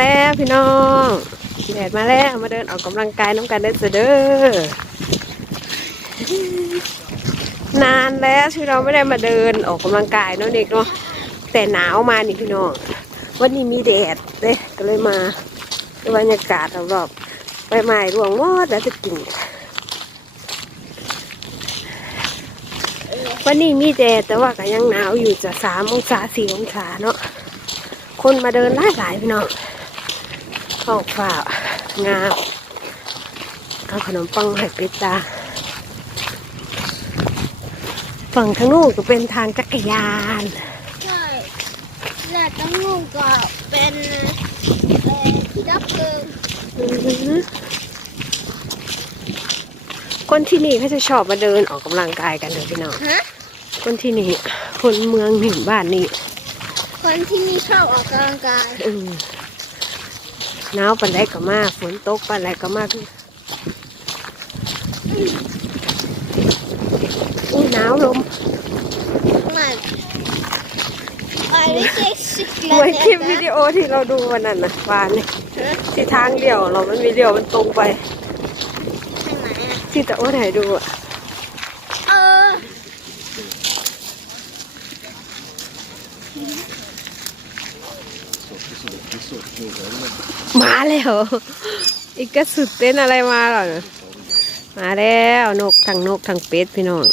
แล้วพี่น้องแดดมาแล้วมาเดินออกกำลังกายน้ำกันได้อเด้อนานแล้วที่เราไม่ได้มาเดินออกกำลังกายเนาะเด็กเนาะแต่หนาวมานี่พี่น้องวันนี้มีแดดเด้ก็เลยมาบรรยากาศรอบๆใบไม้ร่วงหมดแล้วจะกินวันนี้มีแดดแต่ว่าก็ยังหนาวอยู่จะสามองศาสี่องศาเนาะคนมาเดินหลายหลายพี่น้อง เข้าฝ่างามเอาขนมปังให้ปิดตาฝั่งทางนู้นก็เป็นทางจักรยานใช่และตั้งงูก็เป็นเอ่อที่ดับเพลิงอื้อหือคนที่นี่เขาจะชอบมาเดินออกกำลังกายกันเลยพี่น้องฮะคนที่นี่ คนเมืองหนึ่งบ้านนี่คนที่มีชอบออกกำลังกายอืม หนาวปันไดก็มากฝนตกปันไดก็มากอุ้ยหนาวลมมันไอ้ไม่ใช่สิบเหมือนคลิปวิดีโอที่เราดูวันนั้นนะวานนี่ที่ทางเดียวเรามันมีเดียวมันตรงไปทางไหนอะที่ตะโอ้ถ่ายดูอะ เออ มาแล้วอีกกระสุดเต้นอะไรมาหรอมาแล้วนกทั้งนกทั้งเป็ดพี่น้อง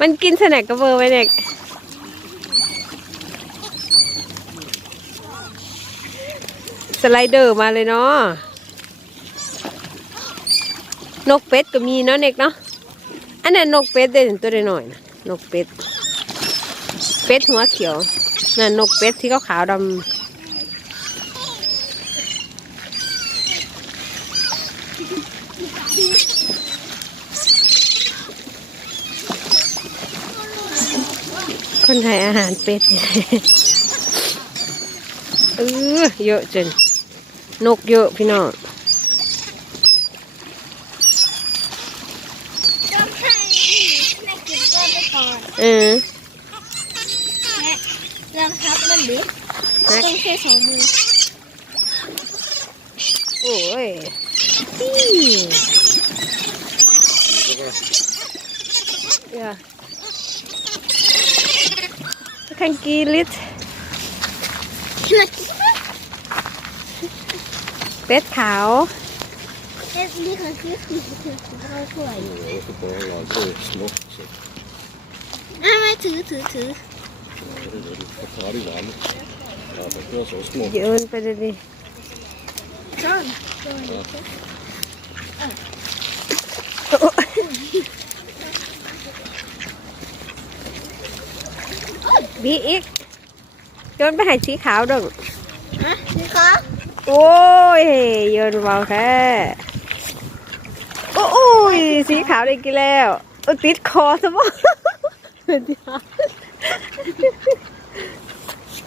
มันกินสแน็คกระเบอร์ไว้เด็กสไลเดอร์มาเลยเนาะนกเป็ดก็มีเนาะเน็กเนาะ อันนั้นนกเป็ดเด่นตัวหน่อยนะนกเป็ด เป็ดหัวเขียวนั่นนกเป็ดที่เขาขาวดำคนให้อาหารเป็ดเออเยอะจน นกเยอะพี่น้องให้แม่กิน ก้อนไปก่อนเออแม่ลองทับมันดิต้องใช้สองมือโอ้ยอี้ ja. Jag kan gilligt. เป็ดขาวเอ็ดนี่คือคือคือคือเไม่ไม่ถือถือถือเดี๋ยวมันไปเลยดิจอนบีอีกโยนไปหายสีขาวดึงฮะสีขาวโอ้ยโยนเบาแค่โอ้ยสีขาวได้กินแล้วติดคอซะบ้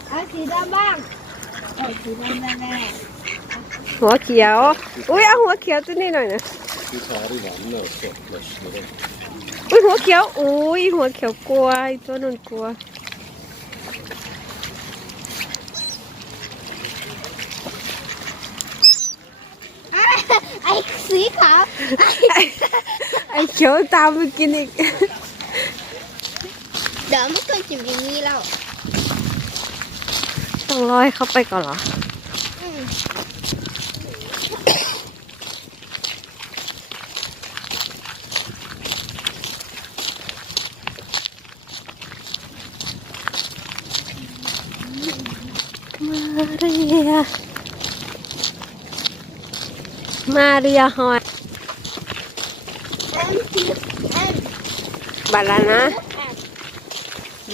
เอาสีดำบ้างเอาสีดำแน่หัวเขียว อุ้ยเอาหัวเขียวตัวนี้หน่อยนะ Vi tar det i vattnet och så lossnar det. อุ้ยหัวเขียวอุ้ยหัวเขียวกลัวไอ้ตัวนุ่นกลัว ๆอะไอ้สีขาวไอ้เขียวตามไปกินอีกเดี๋ยวไม่เคยจิบอย่างนี้แล้วต้องรอให้เขาไปก่อนเหรออืมมาเรีย มาเรียฮอยแอนทีแอนบาลานะ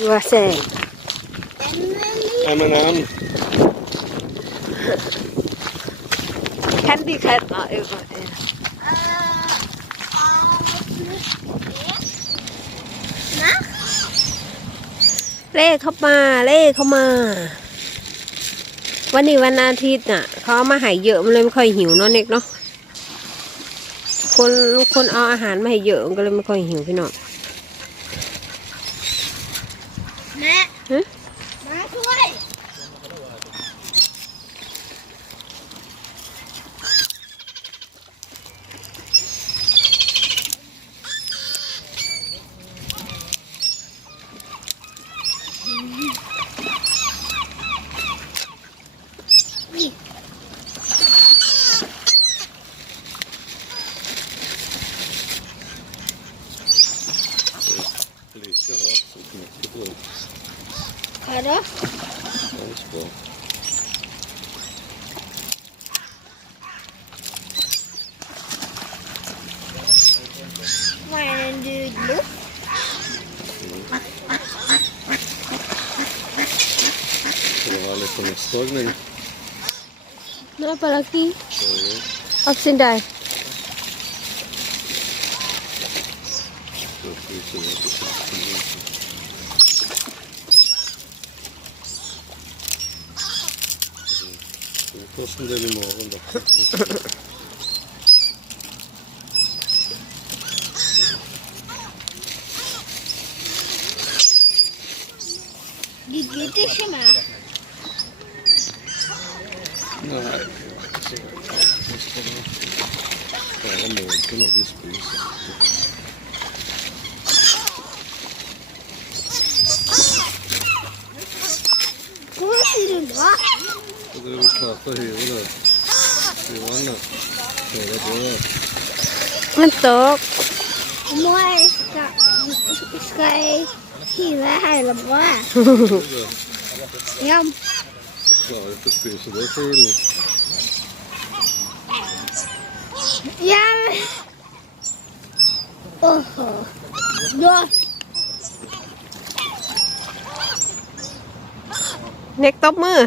แอนยูอาเซแอนนี่ Ja, men han, แคนดี้แคทอ๋อเออเออเอ่อเอาซื้อนะเล่เข้ามา เล่เข้ามา วันนี้วันอาทิตย์น่ะเขาเอามาใหายเยอะมันเลยไม่ค่อยหิวเนาะเน็กเนาะคนคนเอาอาหารมาให้เยอะมันก็เลยไม่ค่อยหิวพี่น้อง แม่ฮะมาช่วย Lite har så mycket på. ขอเด้อ Alles bra. ไม่ดูลุก Det var lite misstagning. น่าปลา กี Så, ออกสินได้ så fryser jag lite. Det får en del imorgon då. Gick inte ใช่ไหม Nej, det var inte så. Det ska vara bara målken och vi spiser. กูไม่สิรู้เหรอ Så det är väl prata huvud där. Johanna. Höra bra. มันตกมวยกับสกายที่ไว้ให้หรือว่า Det ย่ klarar inte att spisa. Det är fågeln. ำย่ำโอ้โหดูเน็กตบมือ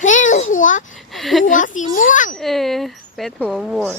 เฮ้ยหัว หัวสี ม่วง เออเป็ดหัวม่วง